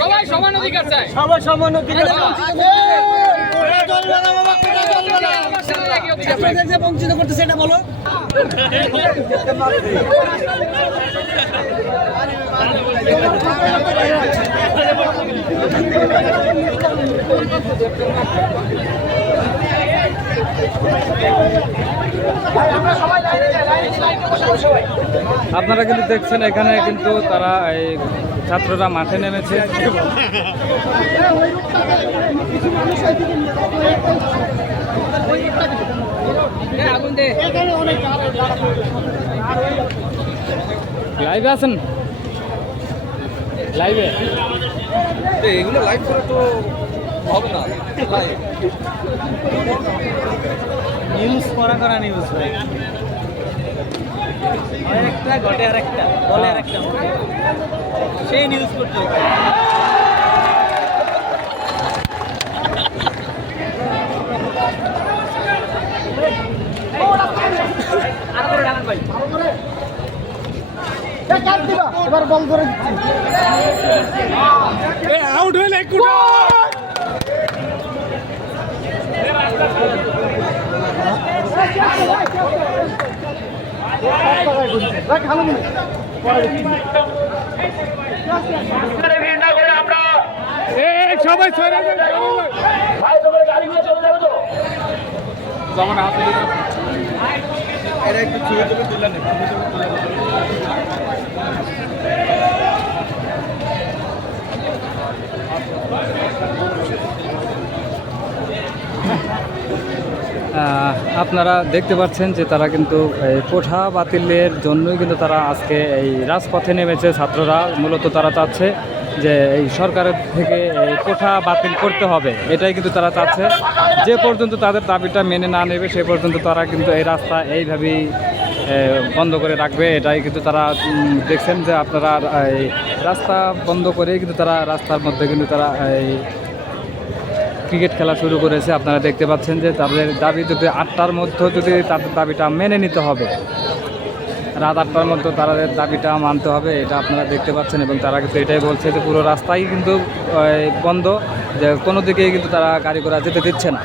সবাই সমান অধিকার চায়। বঞ্চিত করতে সেটা বলো। আপনারা কিন্তু দেখছেন এখানে কিন্তু তারা এই ছাত্ররা মাঠে নেমেছে। লাইভে আছেন? লাইভে এগুলো লাইভ করে তো হবে না। নিউজ করা নিউজ ভাই, আরেকটা ঘটে আরেকটা বলে আরেকটা সেই নিউজ করতে হবে। এবার বল করে দিচ্ছি। আউট হইলে এক কোটি সবাই যেমন এরা একটু ছবি ছবি তুললেন। আপনারা দেখতে পাচ্ছেন যে তারা কিন্তু এই কোঠা বাতিলের জন্যই কিন্তু তারা আজকে এই রাজপথে নেমেছে। ছাত্ররা মূলত তারা চাচ্ছে যে এই সরকারের থেকে এই কোঠা বাতিল করতে হবে, এটাই কিন্তু তারা চাচ্ছে। যে পর্যন্ত তাদের দাবিটা মেনে না নেবে সে পর্যন্ত তারা কিন্তু এই রাস্তা এইভাবেই বন্ধ করে রাখবে। এটাই কিন্তু তারা দেখছেন যে আপনারা এই রাস্তা বন্ধ করেই কিন্তু তারা রাস্তার মধ্যে কিন্তু তারা এই ক্রিকেট খেলা শুরু করেছে। আপনারা দেখতে পাচ্ছেন যে তাদের দাবি যদি 8টার মধ্যে যদি তাদের দাবিটা মেনে নিতে হবে, রাত 8টার মধ্যে তাদের দাবিটা মানতে হবে, এটা আপনারা দেখতে পাচ্ছেন। এবং তারা কিন্তু এটাই বলছে যে পুরো রাস্তাই কিন্তু বন্ধ, যে কোনো দিকেই কিন্তু তারা গাড়ি ঘোড়া যেতে দিচ্ছে না।